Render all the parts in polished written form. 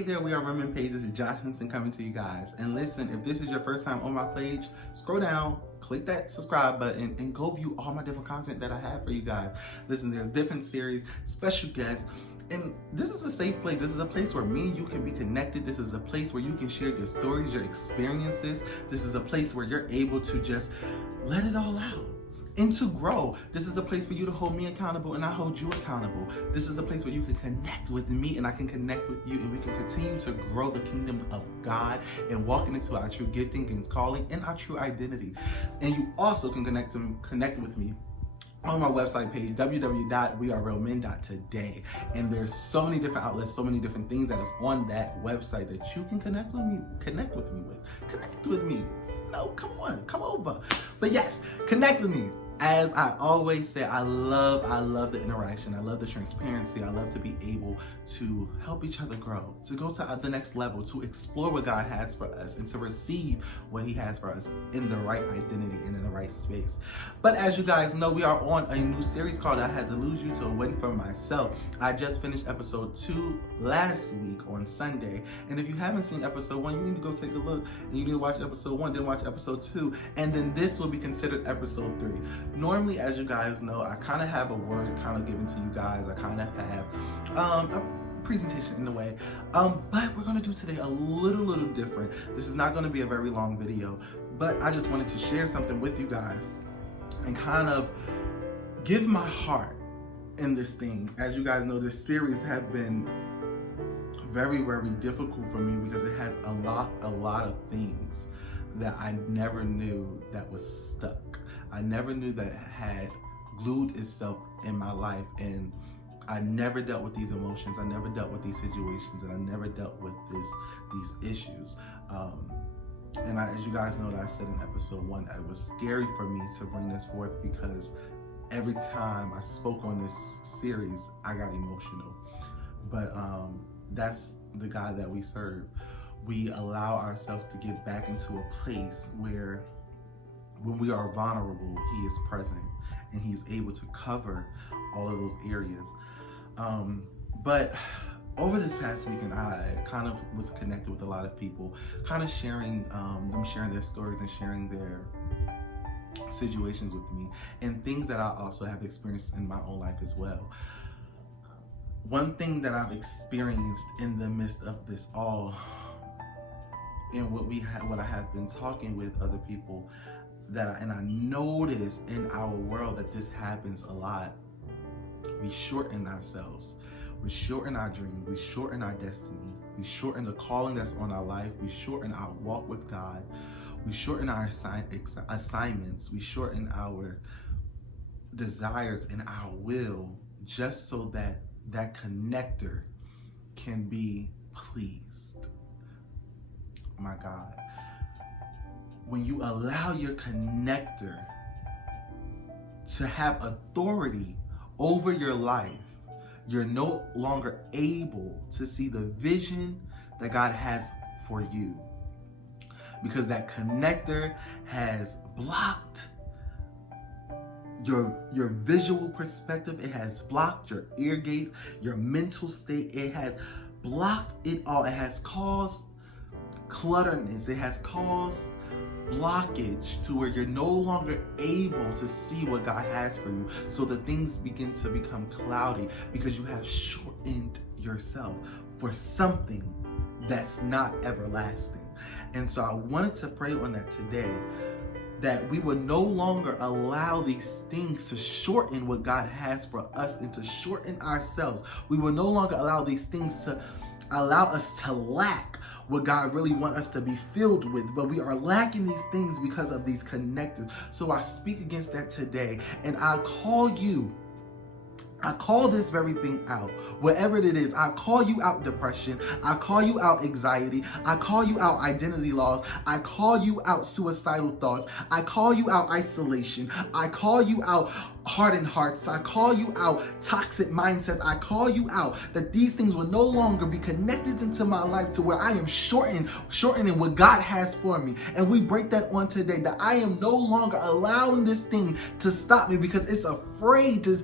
Hey there, we are Roman Page. This is Josh Henson coming to you guys. And listen, if this is your first time on my page, scroll down, click that subscribe button, and go view all my different content that I have for you guys. Listen, there's different series, special guests, and this is a safe place. This is a place where me and you can be connected. This is a place where you can share your stories, your experiences. This is a place where you're able to just let it all out and to grow. This is a place for you to hold me accountable and I hold you accountable. This is a place where you can connect with me and I can connect with you, and we can continue to grow the kingdom of God and walking into our true gifting and calling and our true identity. And you also can connect with me on my website page, www.wearerealmen.today. And there's so many different outlets, so many different things that is on that website that you can connect with me No, come on, come over. But yes, connect with me. As I always say, I love the interaction. I love the transparency. I love to be able to help each other grow, to go to the next level, to explore what God has for us, and to receive what He has for us in the right identity and in the right space. But as you guys know, we are on a new series called I Had to Lose You to Win for Myself. I just finished episode 2 last week on Sunday. And if you haven't seen episode 1, you need to go take a look. And you need to watch episode 1, then watch episode 2. And then this will be considered episode 3. Normally, as you guys know, I kind of have a word kind of given to you guys. I kind of have a presentation in a way. But we're going to do today a little different. This is not going to be a very long video, but I just wanted to share something with you guys and kind of give my heart in this thing. As you guys know, this series has been very difficult for me because it has a lot of things that I never knew that was stuck. I never knew that it had glued itself in my life, and I never dealt with these emotions. I never dealt with these situations, and I never dealt with these issues. And as you guys know, that I said in episode 1, it was scary for me to bring this forth because every time I spoke on this series, I got emotional. But that's the God that we serve. We allow ourselves to get back into a place where when we are vulnerable, He is present and He's able to cover all of those areas. But over this past weekend, I kind of was connected with a lot of people, kind of sharing them sharing their stories and sharing their situations with me, and things that I also have experienced in my own life as well. One thing that I've experienced in the midst of this all, and what I have been talking with other people, and I notice in our world that this happens a lot. We shorten ourselves. We shorten our dreams. We shorten our destinies. We shorten the calling that's on our life. We shorten our walk with God. We shorten our assignments. We shorten our desires and our will just so that that connector can be pleased. My God. When you allow your connector to have authority over your life, you're no longer able to see the vision that God has for you, because that connector has blocked your visual perspective. It has blocked your ear gates, your mental state. It has blocked it all. It has caused clutterness. It has caused blockage to where you're no longer able to see what God has for you. So the things begin to become cloudy because you have shortened yourself for something that's not everlasting. And so I wanted to pray on that today, that we will no longer allow these things to shorten what God has for us and to shorten ourselves. We will no longer allow these things to allow us to lack what God really wants us to be filled with, but we are lacking these things because of these connectors. So I speak against that today, and I call this very thing out, whatever it is. I call you out depression. I call you out anxiety. I call you out identity loss. I call you out suicidal thoughts. I call you out isolation. I call you out hardened hearts. I call you out toxic mindsets. I call you out that these things will no longer be connected into my life to where I am shortening what God has for me. And we break that on today, that I am no longer allowing this thing to stop me because it's afraid to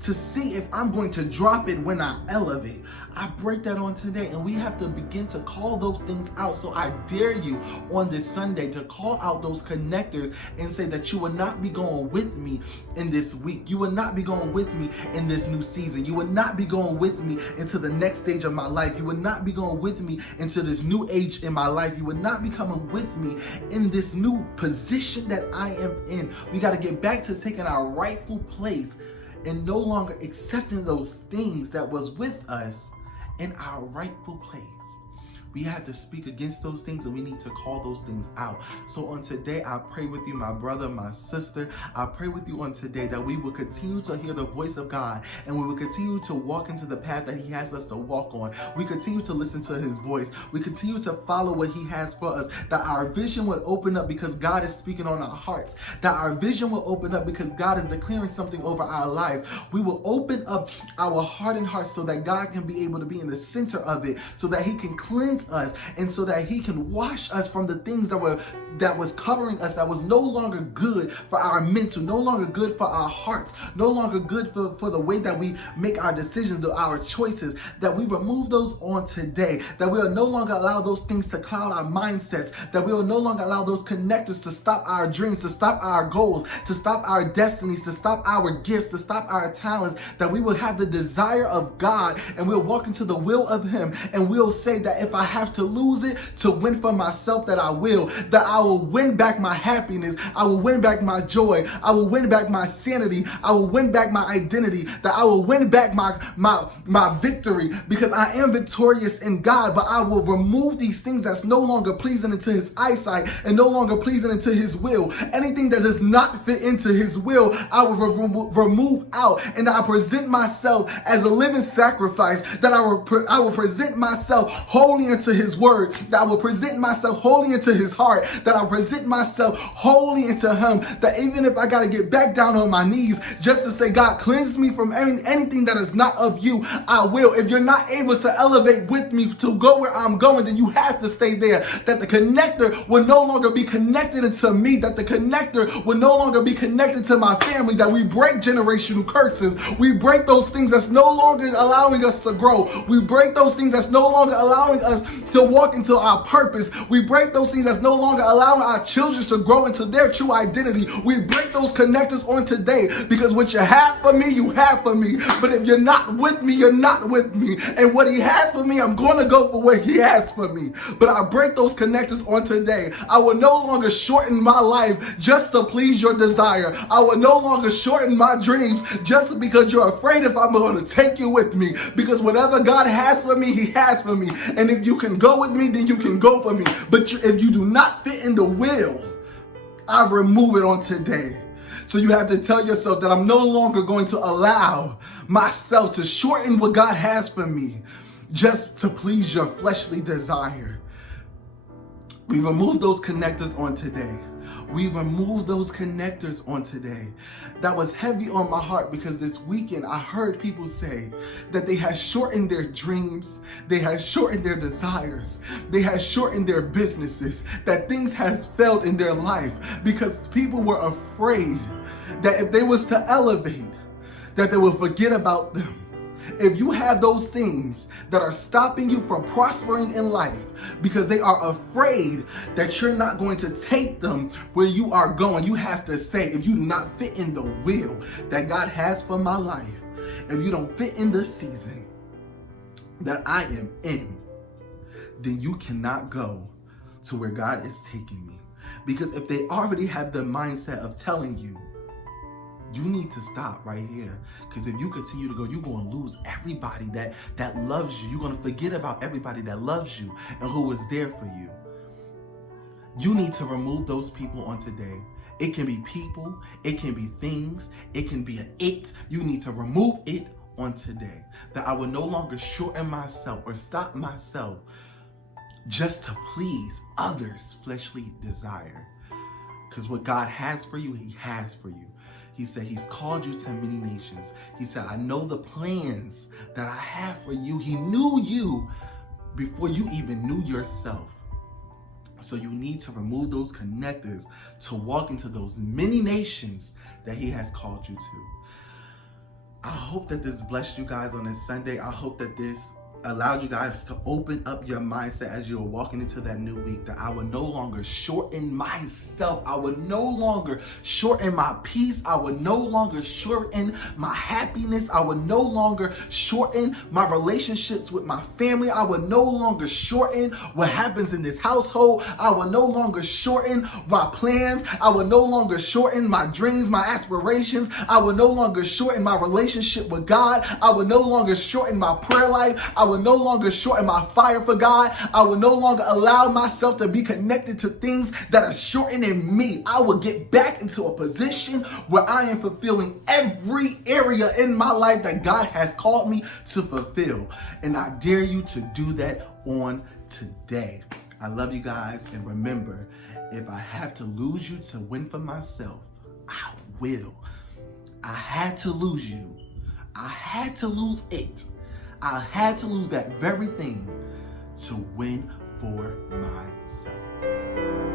to see if I'm going to drop it when I elevate. I break that on today, and we have to begin to call those things out. So I dare you on this Sunday to call out those connectors and say that you will not be going with me in this week. You will not be going with me in this new season. You will not be going with me into the next stage of my life. You will not be going with me into this new age in my life. You will not be coming with me in this new position that I am in. We got to get back to taking our rightful place and no longer accepting those things that was with us in our rightful place. We have to speak against those things, and we need to call those things out. So on today, I pray with you, my brother, my sister. I pray with you on today that we will continue to hear the voice of God, and we will continue to walk into the path that He has us to walk on. We continue to listen to His voice. We continue to follow what He has for us, that our vision will open up because God is speaking on our hearts, that our vision will open up because God is declaring something over our lives. We will open up our hardened hearts so that God can be able to be in the center of it, so that He can cleanse us, and so that He can wash us from the things that was covering us, that was no longer good for our mental, no longer good for our hearts, no longer good for the way that we make our decisions, our choices, that we remove those on today, that we will no longer allow those things to cloud our mindsets, that we will no longer allow those connectors to stop our dreams, to stop our goals, to stop our destinies, to stop our gifts, to stop our talents, that we will have the desire of God, and we'll walk into the will of Him, and we'll say that if I have to lose it to win for myself, that I will, that I will win back my happiness, I will win back my joy, I will win back my sanity, I will win back my identity, that I will win back my victory, because I am victorious in God. But I will remove these things that's no longer pleasing into His eyesight and no longer pleasing into His will. Anything that does not fit into His will, I will remove out, and I present myself as a living sacrifice, that I will present myself wholly into His word, that I will present myself wholly into His heart, that I will present myself wholly into Him, that even if I got to get back down on my knees just to say, God, cleanse me from anything that is not of You, I will. If you're not able to elevate with me to go where I'm going, then you have to stay there, that the connector will no longer be connected into me, that the connector will no longer be connected to my family, that we break generational curses, we break those things that's no longer allowing us to grow, we break those things that's no longer allowing us to walk into our purpose, we break those things that's no longer allowing our children to grow into their true identity. We break those connectors on today, because what you have for me, you have for me. But if you're not with me, you're not with me. And what He has for me, I'm going to go for what He has for me. But I break those connectors on today. I will no longer shorten my life just to please your desire. I will no longer shorten my dreams just because you're afraid if I'm going to take you with me. Because whatever God has for me, He has for me. And if you can go with me, then you can go for me. But if you do not fit in the will, I remove it on today. So you have to tell yourself that I'm no longer going to allow myself to shorten what God has for me just to please your fleshly desire. We remove those connectors on today. We remove those connectors on today. That was heavy on my heart, because this weekend I heard people say that they had shortened their dreams, they had shortened their desires, they had shortened their businesses, that things has failed in their life because people were afraid that if they was to elevate, that they would forget about them. If you have those things that are stopping you from prospering in life because they are afraid that you're not going to take them where you are going, you have to say, if you do not fit in the will that God has for my life, if you don't fit in the season that I am in, then you cannot go to where God is taking me. Because if they already have the mindset of telling you, you need to stop right here, because if you continue to go, you're going to lose everybody that loves you. You're going to forget about everybody that loves you and who was there for you. You need to remove those people on today. It can be people, it can be things, it can be an it. You need to remove it on today. That I will no longer shorten myself or stop myself just to please others' fleshly desire. Because what God has for you, He has for you. He said He's called you to many nations. He said, I know the plans that I have for you. He knew you before you even knew yourself. So you need to remove those connectors to walk into those many nations that He has called you to. I hope that this blessed you guys on this Sunday. I hope that this allowed you guys to open up your mindset as you are walking into that new week, that I will no longer shorten myself. I will no longer shorten my peace. I will no longer shorten my happiness. I will no longer shorten my relationships with my family. I will no longer shorten what happens in this household. I will no longer shorten my plans. I will no longer shorten my dreams, my aspirations. I will no longer shorten my relationship with God. I will no longer shorten my prayer life. I will no longer shorten my fire for God. I will no longer allow myself to be connected to things that are shortening me. I will get back into a position where I am fulfilling every area in my life that God has called me to fulfill. And I dare you to do that on today. I love you guys. And remember, if I have to lose you to win for myself, I will. I had to lose you. I had to lose it. I had to lose that very thing to win for myself.